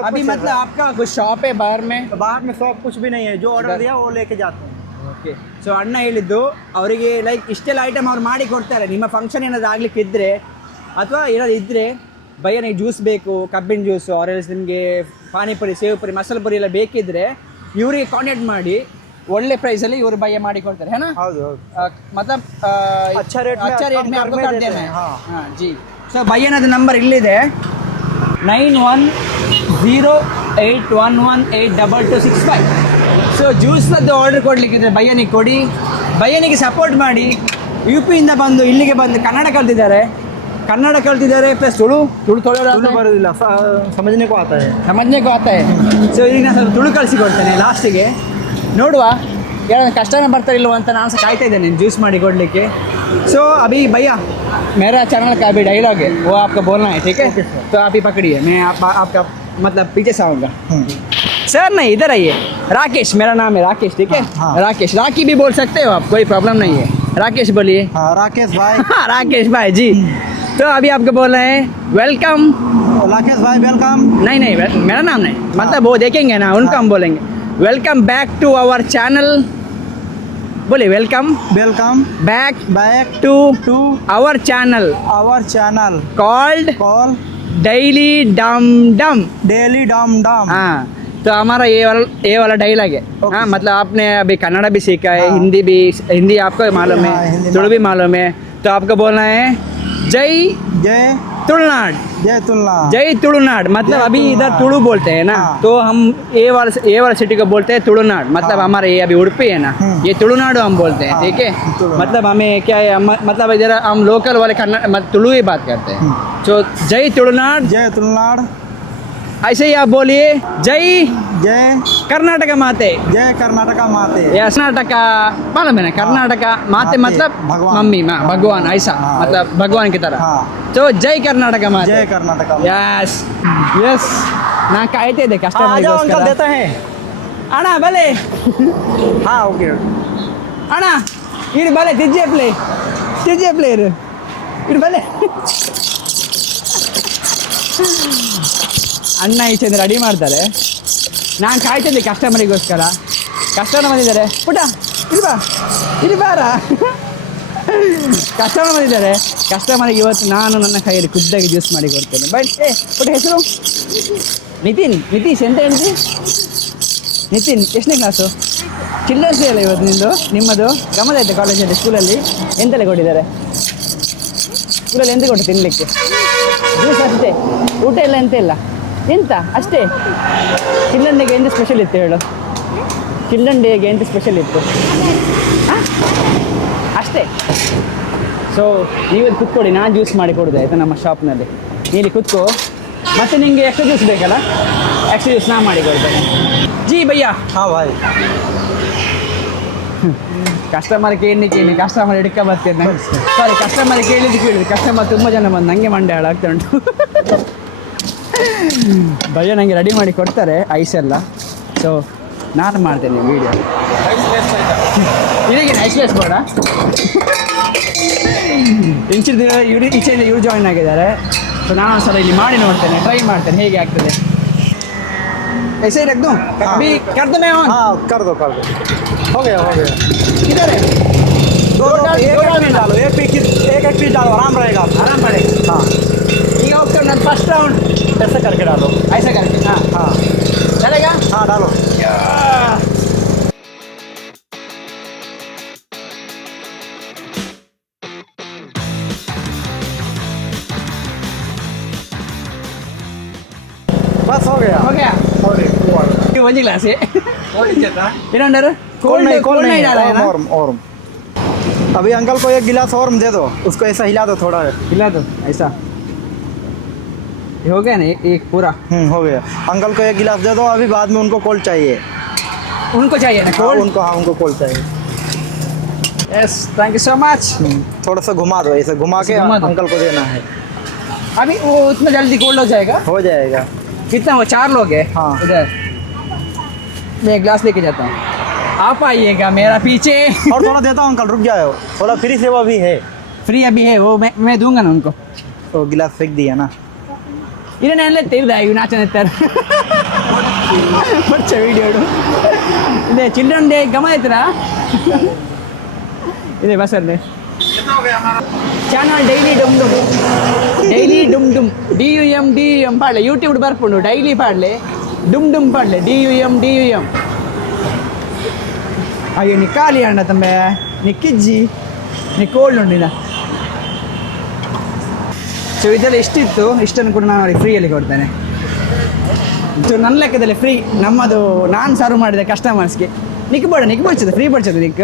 अभी, मतलब आपका कुछ शॉप है बाहर में? बाहर में शॉप कुछ भी नहीं है, जो ऑर्डर दिया वो लेके जाते हैं। ಓಕೆ ಸೊ ಅಣ್ಣ ಹೇಳಿದ್ದು ಅವರಿಗೆ ಲೈಕ್ ಇಷ್ಟೆಲ್ಲ ಐಟಮ್ ಅವ್ರು ಮಾಡಿ ಕೊಡ್ತಾರೆ. ನಿಮ್ಮ ಫಂಕ್ಷನ್ ಏನಾದ್ರು ಆಗ್ಲಿಕ್ಕೆ ಇದ್ದರೆ ಅಥವಾ ಏನಾದ್ರು ಇದ್ದರೆ ಭಯ್ಯನಿಗೆ ಜ್ಯೂಸ್ ಬೇಕು, ಕಬ್ಬಿನ ಜ್ಯೂಸು ಆರೆಲ್ಸ್ ನಿಮಗೆ ಪಾನಿಪುರಿ, ಸೇವ್ ಪುರಿ, ಮಸಾಲೆ ಪುರಿ ಎಲ್ಲ ಬೇಕಿದ್ದರೆ ಇವರಿಗೆ ಕಾಂಟ್ಯಾಕ್ಟ್ ಮಾಡಿ ಒಳ್ಳೆ ಪ್ರೈಸಲ್ಲಿ ಇವರು ಭಯ್ಯ ಮಾಡಿ ಕೊಡ್ತಾರೆ है ना. ಹೌದು ಹೌದು मतलब अच्छा रेट में अच्छा रेट कम में कर आपको में कर देते देना है. हैं, हाँ. हाँ जी. ಸೊ ಭಯ್ಯನದು ನಂಬರ್ ಇಲ್ಲಿದೆ 9108118265. ಸೊ ಜ್ಯೂಸ್ನದ್ದು ಆರ್ಡರ್ ಕೊಡಲಿಕ್ಕಿದ್ರೆ ಭಯ್ಯನಿಗೆ ಕೊಡಿ, ಭಯ್ಯನಿಗೆ ಸಪೋರ್ಟ್ ಮಾಡಿ. ಯು ಪಿಯಿಂದ ಬಂದು ಇಲ್ಲಿಗೆ ಬಂದು ಕನ್ನಡ ಕಲ್ತಿದ್ದಾರೆ ಪ್ಲಸ್ ತುಳು ತುಳು ಬರೋದಿಲ್ಲ ಸಮझने को आता है समझने को आता है. ಸೊ ಈಗ ನಾನು ಸ್ವಲ್ಪ ತುಳು ಕಳಿಸಿಕೊಡ್ತೇನೆ ಲಾಸ್ಟಿಗೆ. ನೋಡುವ ಯಾರು ಕಸ್ಟಮರ್ ಬರ್ತಾರೆ ಇಲ್ವೋ ಅಂತ ನಾನು ಸಹ ಕಾಯ್ತಾ ಇದ್ದೇನೆ ಜ್ಯೂಸ್ ಮಾಡಿ ಕೊಡಲಿಕ್ಕೆ. सो अभी भैया मेरा चैनल का अभी डायलॉग है वो आपको बोलना है, ठीक है? तो आप ही पकड़िए, मैं आपका मतलब पीछे से आऊँगा. सर नहीं इधर आइए. राकेश मेरा नाम है राकेश, ठीक है? हाँ. राकेश, राकी भी बोल सकते हो आप, कोई प्रॉब्लम नहीं है. राकेश बोलिए. हाँ राकेश भाई. राकेश भाई जी. तो अभी आपको बोल रहे हैं वेलकम. राकेश भाई वेलकम. नहीं मेरा नाम नहीं, मतलब वो देखेंगे ना उनको हम बोलेंगे welcome back to our channel. बोलिए welcome back to our channel called daily dum dum. हाँ तो हमारा ये वाला डायलॉग है. हाँ मतलब आपने अभी कन्नड़ा भी सीखा है, हाँ. हिंदी आपको मालूम है, तुलु भी मालूम है. तो आपको बोलना है जय तुलनाड. जय तुलुनाड मतलब अभी इधर तुलु बोलते हैं ना. हाँ. तो हम ये वाला सिटी को बोलते हैं तुलुनाड. मतलब हाँ. हमारे ये अभी उड़पी है ना, ये तुलुनाडु हम बोलते हैं, हाँ. ठीक है? तुलुनाडु. मतलब हमें क्या है मतलब इधर हम लोकल वाले कन्नड़ तुलु ही बात करते हैं. तो जय तुलुनाड ऐसे ही आप बोलिए जय कर्नाटक माते. ये कर्नाटक मालूम है ना, कर्नाटक माते मतलब भगवान. मम्मी माँ भगवान ऐसा, हाँ. मतलब भगवान की तरह. हाँ. तो जय कर्नाटक माते. जय कर्नाटक. यस ನಾ ಕಾಯ್ತಾ ಇದ್ದೆ ಕಸ್ಟಮರ್ಗೋಸ್ಕರ. देता है. ಅಣ್ಣ ಬಲೆ हाँ ओके. ಅಣ್ಣ ಇರು ಬಲೆ ತಿಜ್ಜೆ ಪ್ಲೇ ಇರು ಬಲೆ. ಅಣ್ಣ ಈಚೆಯಿಂದ ರೆಡಿ ಮಾಡ್ತಾರೆ. ನಾನು ಕಾಯ್ತಾ ಇದ್ದೆ ಕಸ್ಟಮರಿಗೋಸ್ಕರ. ಕಸ್ಟಮರ್ ಬಂದಿದ್ದಾರೆ. ಪುಟ ಇಲ್ಲಿ ಬಾರ ಕಸ್ಟಮರ್ ಬಂದಿದ್ದಾರೆ. ಕಸ್ಟಮರಿಗೆ ಇವತ್ತು ನಾನು ನನ್ನ ಕೈಯಲ್ಲಿ ಖುದ್ದಾಗಿ ಜ್ಯೂಸ್ ಮಾಡಿ ಕೊಡ್ತೇನೆ. ಬಟ್ ಪುಟ ಹೆಸರು ನಿತೀಶ್ ಎಂತ ಹೇಳಿದ್ರಿ? ನಿತಿನ್ ಎಷ್ಟನೇ ಕ್ಲಾಸು? ಚಿಲ್ಡ್ರನ್ಸ್ ಡೇ ಅಲ್ಲ ಇವತ್ತು ನಿಮ್ಮದು ಗಮನ ಆಯಿತು ಕಾಲೇಜಲ್ಲಿ ಸ್ಕೂಲಲ್ಲಿ ಎಂತೆಲ್ಲ ಕೊಟ್ಟಿದ್ದಾರೆ? ಸ್ಕೂಲಲ್ಲಿ ಎಂತ ಕೊಟ್ಟು ತಿನ್ನಲಿಕ್ಕೆ? ಜ್ಯೂಸ್ ಅಷ್ಟೇ, ಊಟ ಎಲ್ಲ ಎಂತ ಅಷ್ಟೇ. ಚಿಲ್ಡ್ರನ್ ಡೇಗೆ ಎಂತ ಸ್ಪೆಷಲ್ ಇತ್ತು ಹೇಳು? ಚಿಲ್ಡ್ರನ್ ಡೇಗೆ ಎಂತ ಸ್ಪೆಷಲ್ ಇತ್ತು? ಅಷ್ಟೇ. ಸೊ ನೀವಲ್ಲಿ ಕುತ್ಕೊಡಿ, ನಾನು ಜ್ಯೂಸ್ ಮಾಡಿ ಕೊಡೋದು ಆಯಿತಾ ನಮ್ಮ ಶಾಪ್ನಲ್ಲಿ. ನೀಲಿ ಕುತ್ಕೋ. ಮತ್ತು ನಿಮಗೆ ಎಕ್ಸ್ಟ್ರಾ ಜ್ಯೂಸ್ ಬೇಕಲ್ಲ, ಎಕ್ಸ್ಟ್ರಾ ಜ್ಯೂಸ್ ನಾನು ಮಾಡಿ ಕೊಡ್ತೇನೆ. ಜಿ ಭಯ್ಯ. हाँ भाई. ಕಸ್ಟಮರ್ ಕೇಳಲಿಕ್ಕೆ ಕಸ್ಟಮರ್ ಹಿಡ್ಕ ಬರ್ತೇನೆ. ಸಾರಿ ಕಸ್ಟಮರ್ ಕೇಳಿದ್ದು ಕಸ್ಟಮರ್ ತುಂಬ ಜನ ಬಂದು ನನಗೆ ಮಂಡೆ ಹಾಳಾಗ್ತಾ ಉಂಟು. ಭಯ್ಯ ನನಗೆ ರೆಡಿ ಮಾಡಿ ಕೊಡ್ತಾರೆ ಐಸ್ ಎಲ್ಲ. ಸೊ ನಾನು ಮಾಡ್ತೇನೆ ವೀಡಿಯೋ. ಇದಕ್ಕೆ ಐಸ್ ಲೇಸ್ ಬೇಡ. ಈಚೆಯಿಂದ ಇವ್ರು ಜಾಯಿನ್ ಆಗಿದ್ದಾರೆ. ಸೊ ನಾನು ಒಂದ್ಸಲ ಇಲ್ಲಿ ಮಾಡಿ ನೋಡ್ತೇನೆ, ಟ್ರೈ ಮಾಡ್ತೇನೆ ಹೇಗೆ ಆಗ್ತದೆ. ऐसे ही रख दूँ? अभी कर दूँ मैं ऑन? हाँ कर दो हो गया किधर है? दो एक डालो, एक पीस डालो, आराम रहेगा. हाँ ये ऑप्शन फर्स्ट राउंड ऐसे करके डालो. ऐसा करके. हाँ चलेगा. हाँ डालो. बस हो गया. ಒಂದು ಗ್ಲಾಸ್ ಇನ್ನೊಂಡರು कोल्ड नहीं नहीं डाला है ना? और अभी अंकल को एक गिलास और दे दो, उसको ऐसा हिला दो थोड़ा. हिला दो ऐसा. ये हो गया ना एक पूरा. हो गया. अंकल को एक गिलास दे दो, अभी बाद में उनको कोल्ड चाहिए. उनको चाहिए ना कोल्ड? उनको कोल्ड चाहिए. Yes thank you so much. थोड़ा सा घुमा दो, ऐसे घुमा के अंकल को देना है. अभी वो उतना जल्दी कोल्ड हो जाएगा? हो जाएगा. कितना वो 4 लोग हैं? हाँ. इधर मैं एक ग्लास लेके जाता हूँ, आप आइएगा मेरा पीछे. और थोड़ा देता हूँ अंकल, रुक जाओ. थोड़ा फ्री सेवा भी है. फ्री अभी है वो मैं दूंगा ना उनको. तो गिलास फेंक दिया ना. ಇದನ್ನೆಲ್ಲ ತೆಗೆದ ಇವು ನಾಚನೆತ್ತಾರೆ. ಬಚ್ಚ ವಿಡಿಯೋ ಇದೆ ಚಿಲ್ಡ್ರನ್ ಡೇ ಗಮ ಆಯ್ತರಾ ಇದೆ ಬಸರ್ನೆ ಚಾನಲ್ ಡೈಲಿ ಡುಮ್ ಡುಮ್ DUM ಪಾಡ್ಲೆ ಯೂಟ್ಯೂಬ್ ಬರ್ಪುಂಡು ಡೈಲಿ ಪಾಡ್ಲೆ ಡುಮ್ ಪಾಡ್ಲೆ DUM ಅಯ್ಯೋ ನೀ ಖಾಲಿ ಅಣ್ಣ ತಂಬೆ ನೀ ಕಿಜ್ಜಿ ನೀ ಕೋಲ್ಡ್ ಉಂಡಿನ ಸೊ ಇದೆಲ್ಲ ಇಷ್ಟಿತ್ತು ಇಷ್ಟನ್ನು ಕೂಡ ನಾನು ಅವ್ರಿಗೆ ಫ್ರೀಯಲ್ಲಿ ಕೊಡ್ತೇನೆ ಸೊ ನನ್ನ ಲೆಕ್ಕದಲ್ಲಿ ಫ್ರೀ ನಮ್ಮದು ನಾನು ಸರ್ವ್ ಮಾಡಿದೆ ಕಸ್ಟಮರ್ಸ್ಗೆ ನಿಕ್ ಬಡ್ಚದ ಫ್ರೀ ಬಡ್ಚದ ನಿಕ್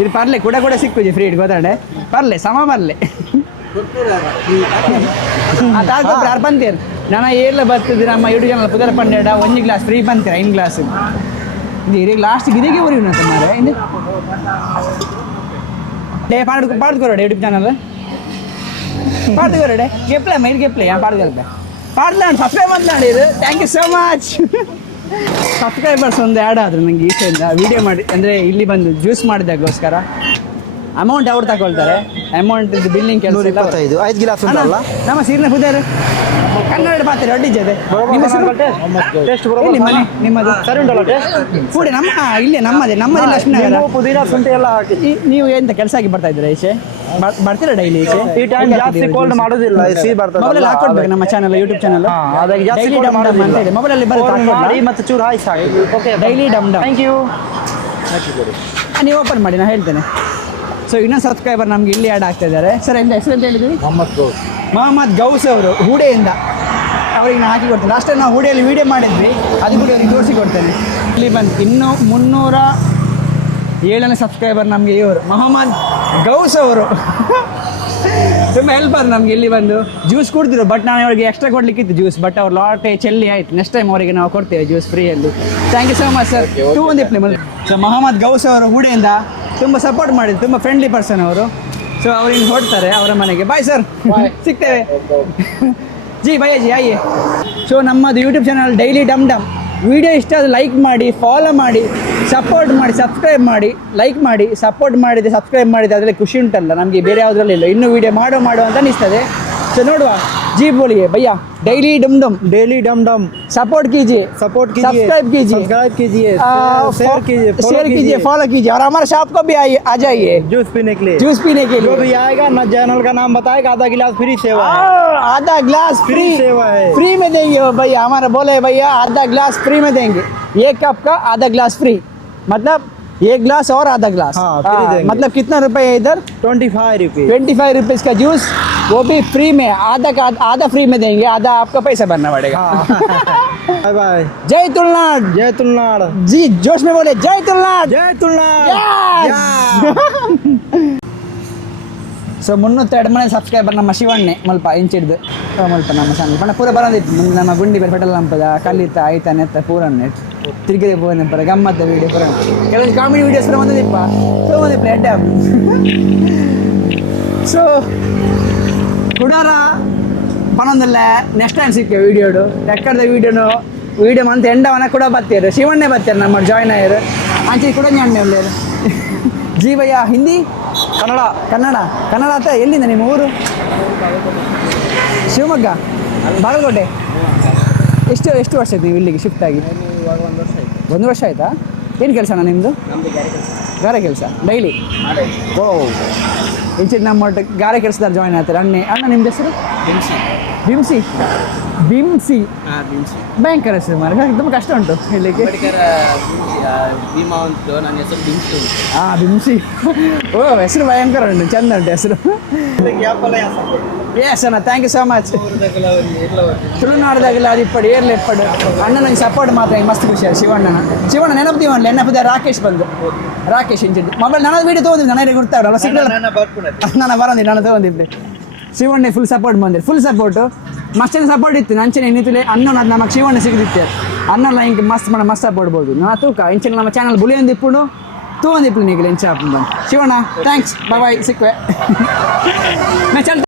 ಇದು ಪರ್ಲೆ ಕೂಡ ಸಿಕ್ಕುಜಿ ಫ್ರೀ ಇಟ್ಟು ಗೊತ್ತಾಡೆ ಪರ್ಲೆ ಸಮ ಬರ್ಲೆ ತಾಳ್ಕೊಬ್ರು ಯಾರು ಬಂತೀರ ನಾನು ಎಲ್ಲ ಬರ್ತದೆ ನಮ್ಮ ಯೂಟ್ಯೂಬ್ ಚಾನಲ್ ಪುದರ ಪನ್ನೆರಡ 1 ಗ್ಲಾಸ್ ಫ್ರೀ ಬಂತೀರ 5 ಗ್ಲಾಸ್ ಇದು ಲಾಸ್ಟ್ ಇದಕ್ಕೆ ಊರಿನ ಮಾರೆ ಇದು ಡೇ ಪಾಡ್ಕೊರೋಡೆ ಯೂಟ್ಯೂಬ್ ಚಾನಲ್ ಪಾಡ್ಕೊರೋಡೆ ಗೆಪ್ಲೆ ಮೈರ್ ಗೆಪ್ಲೆ ಯಾ ಪಾಡ್ಕೊಳ್ಬೆ ಪಾಡ್ಲಾಂಡ್ ಸಬ್ಸ್ಕ್ರೈಬ್ ಮಾಡ್ಲಾಂಡಿ ಇದು thank you so much subscribers ಒಂದು ಆ್ಯಡ್ ಆದರು ನನಗೆ ಈಚೆಯಿಂದ ವೀಡಿಯೋ ಮಾಡಿ ಅಂದರೆ ಇಲ್ಲಿ ಬಂದು ಜ್ಯೂಸ್ ಮಾಡಿದಾಗೋಸ್ಕರ ಅಮೌಂಟ್ ಅವ್ರು ತಗೊಳ್ತಾರೆ ಅಮೌಂಟ್ ಇದು ಬಿಲ್ಲಿಂಗ್ ಕೆಲಸ 125 5 ಗ್ಲಾಸ್ ಉಂಟಲ್ಲ ನಮ್ಮ ಸೀರಿನ ಪುದಾರ ಕನ್ನಡ ಪಾತ್ರೆ ಒಡ್ಡಿದ್ದದೆ ಟೇಸ್ಟ್ ಇಲ್ಲಿ ಮನೆ ನಿಮ್ಮದು ಸರಿ ಉಂಟಲ್ಲ ಟೇಸ್ಟ್ ಕೂಡಿ ನಮ್ಮ ಇಲ್ಲೇ ನಮ್ಮದೇ ಲಕ್ಷ್ಮೀನಗರ ಪುದೀನ ಶುಂಠಿ ಎಲ್ಲ ಹಾಕಿ ನೀವು ಎಂತ ಕೆಲಸ ಆಗಿ ಬರ್ತಾ ಇದ್ದೀರಾ ಈಚೆ ಬರ್ತೀರಾ ಡೈಲಿ ಈಚೆ ಈ ಟೈಮ್ ಜಾಸ್ತಿ ಕೋಲ್ಡ್ ಮಾಡೋದಿಲ್ಲ ಸಿಹಿ ಬರ್ತದೆ ಮೊಬೈಲ್ ಹಾಕೊಡ್ಬೇಕು ನಮ್ಮ ಚಾನಲ್ ಯೂಟ್ಯೂಬ್ ಚಾನಲ್ ಅದಕ್ಕೆ ಜಾಸ್ತಿ ಡೈಲಿ ಡಮ್ ಡಮ್ ಅಂತ ಇದೆ ಮೊಬೈಲಲ್ಲಿ ಮಾಡಿ ಮತ್ತೆ ಚೂರು ಹಾಯ್ ಸಾಕು ಓಕೆ ಡೈಲಿ ಡಮ್ ಡಮ್ ಥ್ಯಾಂಕ್ ಯು ನೀವು ಓಪನ್ ಮಾಡಿ ನಾನು ಹೇಳ್ತೇನೆ ಸೊ ಇನ್ನೊಂದು ಸಬ್ಸ್ಕ್ರೈಬರ್ ನಮ್ಗೆ ಇಲ್ಲಿ ಆ್ಯಡ್ ಆಗ್ತಾ ಇದ್ದಾರೆ ಸರ್ ಎಂತ ಹೆಸರು ಅಂತ ಹೇಳಿದ್ವಿ ಮೊಹಮ್ಮದ್ ಗೌಸ್ ಅವರು ಹೂಡೆಯಿಂದ ಅವ್ರಿಗೆ ನಾನು ಹಾಕಿ ಕೊಡ್ತೇನೆ ಲಾಸ್ಟ್ ಟೈಮ್ ನಾವು ಹೂಡೆಯಲ್ಲಿ ವೀಡಿಯೋ ಮಾಡಿದ್ವಿ ಅದು ಕೂಡ ಅವ್ರಿಗೆ ತೋರಿಸಿ ಕೊಡ್ತೇನೆ ಇಲ್ಲಿ ಬಂದು ಇನ್ನೂ 307ನೇ ಸಬ್ಸ್ಕ್ರೈಬರ್ ನಮಗೆ ಇವರು ಮೊಹಮ್ಮದ್ ಗೌಸ್ ಅವರು ತುಂಬ ಹೆಲ್ಪರ್ ನಮಗೆ ಇಲ್ಲಿ ಬಂದು ಜ್ಯೂಸ್ ಕುಡ್ದಿರು ಬಟ್ ನಾನು ಅವ್ರಿಗೆ ಎಕ್ಸ್ಟ್ರಾ ಕೊಡ್ಲಿಕ್ಕಿತ್ತು ಜ್ಯೂಸ್ ಬಟ್ ಅವ್ರು ಲಾಟೆ ಚೆಲ್ಲಿ ಆಯ್ತು ನೆಕ್ಸ್ಟ್ ಟೈಮ್ ಅವರಿಗೆ ನಾವು ಕೊಡ್ತೇವೆ ಜ್ಯೂಸ್ ಫ್ರೀಯಲ್ಲಿ thank you so much sir ಟೂ ಒಂದು ಸೊ ಮೊಹಮ್ಮದ್ ಗೌಸ್ ಅವರು ಹೂಡೆಯಿಂದ ತುಂಬ ಸಪೋರ್ಟ್ ಮಾಡಿದ್ರು ತುಂಬ ಫ್ರೆಂಡ್ಲಿ ಪರ್ಸನ್ ಅವರು ಸೊ ಅವ್ರಿಗೆ ಹೊಡ್ತಾರೆ ಅವರ ಮನೆಗೆ ಬಾಯ್ ಸರ್ ಸಿಗ್ತೇವೆ ಜಿ ಭಯ್ಯ ಆಯ್ಯೆ ಸೊ ನಮ್ಮದು YouTube channel daily dum dum video ಇಷ್ಟ ಅದು ಲೈಕ್ ಮಾಡಿ ಫಾಲೋ ಮಾಡಿ ಸಪೋರ್ಟ್ ಮಾಡಿ ಸಬ್ಸ್ಕ್ರೈಬ್ ಮಾಡಿ ಲೈಕ್ ಮಾಡಿ ಸಪೋರ್ಟ್ ಮಾಡಿದೆ ಸಬ್ಸ್ಕ್ರೈಬ್ ಮಾಡಿದೆ ಅದರಲ್ಲಿ ಖುಷಿ ಉಂಟಲ್ಲ ನಮಗೆ ಬೇರೆ ಯಾವುದ್ರಲ್ಲಿ ಇಲ್ಲ ಇನ್ನೂ ವೀಡಿಯೋ ಮಾಡೋ ಅಂತ ಅನಿಸ್ತದೆ ಸೊ ನೋಡುವ जी बोलिए भैया डेली डम डम सपोर्ट कीजिए सब्सक्राइब कीजिए शेयर कीजिए फॉलो कीजिए और हमारे शॉप को भी आइए आ जाइए जूस पीने के लिए जो भी आएगा ना चैनल का नाम बताएगा आधा गिलास फ्री सेवा है आधा ग्लास फ्री सेवा है फ्री में देंगे भैया हमारा बोले भैया आधा ग्लास फ्री में देंगे 1 कप का आधा ग्लास फ्री मतलब 1 ग्लास और आधा ग्लास मतलब कितना रुपए है इधर 25 रुपीज़ का जूस वो भी फ्री में आधा फ्री में देंगे आधा आपका पैसा भरना पड़ेगा बाय बाय जय तुलनाड जी जोश में बोले जय तुलनाड ಸೊ 302 ಮನೆ ಸಬ್ಸ್ಕ್ರೈಬರ್ ನಮ್ಮ ಶಿವಣ್ಣೆ ಮಲ್ಪ ಇಂಚಿಡ್ದು ಮಲ್ಪ ನಮ್ಮ ಚಾನಲ್ ಪಣ ಪೂರ ಬರೋದಿತ್ತು ನಮ್ಮ ಗುಂಡಿ ಬೇರೆ ಪೆಟ್ರೋಲ್ ನಂಪದ ಕಲ್ಲಿತ್ತ ಆಯ್ತ ನೆತ್ತ ಪೂರನ್ನೆ ತಿರುಗಿದೆ ಪೂರನೆ ಪರ ಗಮ್ಮತ್ತ ವೀಡಿಯೋ ಪೂರ ಕೆಲವು ಕಾಮಿಡಿ ವೀಡಿಯೋಸ್ ಪೂರ ಬಂದಿಪ್ಪ ಸೊ ಬಂದಿಪ್ಪ ಎಡ್ಡೆ ಸೊ ಕುಡಾರ ಪಣೊಂದಿಲ್ಲ ನೆಕ್ಸ್ಟ್ ಟೈಮ್ ಸಿಕ್ಕ ವೀಡಿಯೋಡು ಎಕ್ಕಡ್ದ ವೀಡಿಯೋ ಮಂತ್ ಎಂಡವನ ಕೂಡ ಬರ್ತೀರು ಶಿವಣ್ಣೆ ಬರ್ತಾರೆ ನಮ್ಮ ಜಾಯ್ನ್ ಆಯ್ರು ಅಂಚೆ ಕೂಡ ಜ್ಞಾನ ಒಳ್ಳೆಯರು ಜಿ ಭಯ್ಯ ಹಿಂದಿ ಕನ್ನಡ ಆತ ಎಲ್ಲಿಂದ ನಿಮ್ಮ ಊರು ಶಿವಮೊಗ್ಗ ಬಾಗಲಕೋಟೆ ಎಷ್ಟು ವರ್ಷ ಆಯ್ತು ನೀವು ಇಲ್ಲಿಗೆ ಶಿಫ್ಟ್ ಆಗಿ 1 ವರ್ಷ ಆಯ್ತಾ ಏನು ಕೆಲಸನ ನಿಮ್ಮದು ಗಾರೆ ಕೆಲಸ ಡೈಲಿ ಓ ಇಂಚಿನ ನಮ್ಮ ಗಾರೆ ಕೆಲಸದಾರ ಜಾಯ್ನ್ ಆಗ್ತಾರೆ ಅಣ್ಣ ನಿಮ್ದು ಹೆಸರು ಬಿಮ್ಸಿ ಭಯಂಕರ ಹೆಸರು ಮಾರ ತುಂಬ ಕಷ್ಟ ಉಂಟು ಹೇಳಲಿಕ್ಕೆ ಬಿಮ್ಸಿ ಓ ಹೆಸರು ಭಯಂಕರ ಉಂಟು ಚಂದ ಉಂಟು ಹೆಸರು ಎಸ್ ಅಣ್ಣ ಥ್ಯಾಂಕ್ ಯು ಸೋ ಮಚ್ ತುಳುನಾಡ್ದಾಗಲ್ಲ ಅದು ಇಪ್ಪಡು ಏರ್ಲಿ ಇಪ್ಪಡು ಅಣ್ಣ ನಂಗೆ ಸಪೋರ್ಟ್ ಮಾತ್ರ ಮಸ್ತ್ ಖುಷಿ ಶಿವಣ್ಣ ನೆನಪುತ್ತೀವಲ್ಲ ನೆನಪದ ರಾಕೇಶ್ ಇಂಚಿದ್ದು ಮೊಬೈಲ್ ನನ್ನ ವೀಡಿಯೋ ತೊಗೊಂಡಿದ್ದು ನನಗೆ ಗೊತ್ತಾಗಲ್ಲ ಸಿಗ್ನಲ್ ನಾನು ಬರೋದಿಲ್ಲ ನಾನು ತೊಗೊಂಡಿದ್ದೆ ಶಿವಣ್ಣ ಫುಲ್ ಸಪೋರ್ಟ್ ಬಂದಿರಿ ಫುಲ್ ಸಪೋರ್ಟು ಮಸ್ತಿನ ಸಪೋರ್ಟ್ ಇತ್ತು ನಂಚಿನ ಇನ್ನಿತ್ತಲೆ ಅನ್ನ ನಮಗೆ ಶಿವಣ್ಣ ಸಿಗದಿತ್ತೆ ಅನ್ನಲ್ಲ ಹಿಂಗೆ ಮಸ್ತ್ ಸಪೋರ್ಟ್ಬೋದು ನಾ ತೂಕ ಇಂಚಿನ ನಮ್ಮ ಚಾನಲ್ ಬುಲಿ ಅಂದಿಪ್ಪುಡು ತೂ ಅಂದಿಪ್ಪು ನೀಗಲ ಇಂಚ ಬಂದು ಶಿವಣ್ಣ ಥ್ಯಾಂಕ್ಸ್ ಬಾಯ್ ಸಿಕ್ವೆ ನಾ ಚಲ್